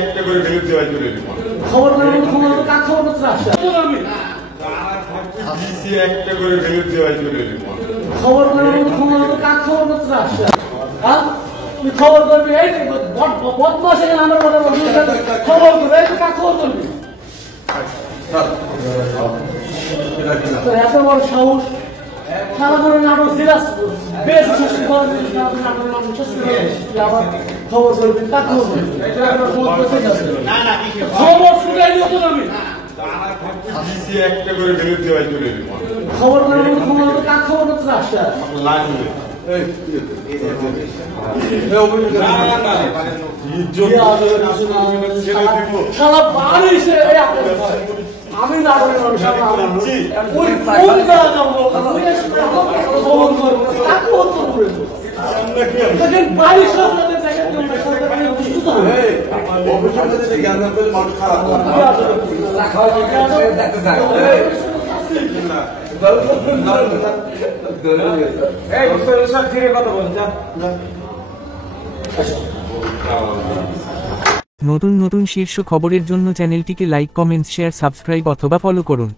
একটা করে রেল দেওয়া চলে খবর নেই কাজ খবর করতে আসছে ডিসি একটা করে রেল দেওয়া চলে খবর নেই কাজ খবর করতে আসছে হ্যাঁ তুই খবর করবি এই বদমাস এখানে আমার কথা বলবি খবর করবি এই কাজ খবর করবি এত বড় সাহস সারা করে নাটক সিরাজ বেশ শেষ করেন আবার খবর করবি কাজ খবর খবর শুনে দিও তো আমি ডিসি একটা করে রেল দেওয়া চলে খবর নেই কাজ খবর করতে আসছে লাগবে সারা বাড়ি আমি না করি ওই ফোন করা যাবো খবর করবো কাকে খবর করবো বাড়ির সরকারের নতুন নতুন শীর্ষ খবরের জন্য চ্যানেলটিকে লাইক, কমেন্ট, শেয়ার, সাবস্ক্রাইব অথবা ফলো করুন।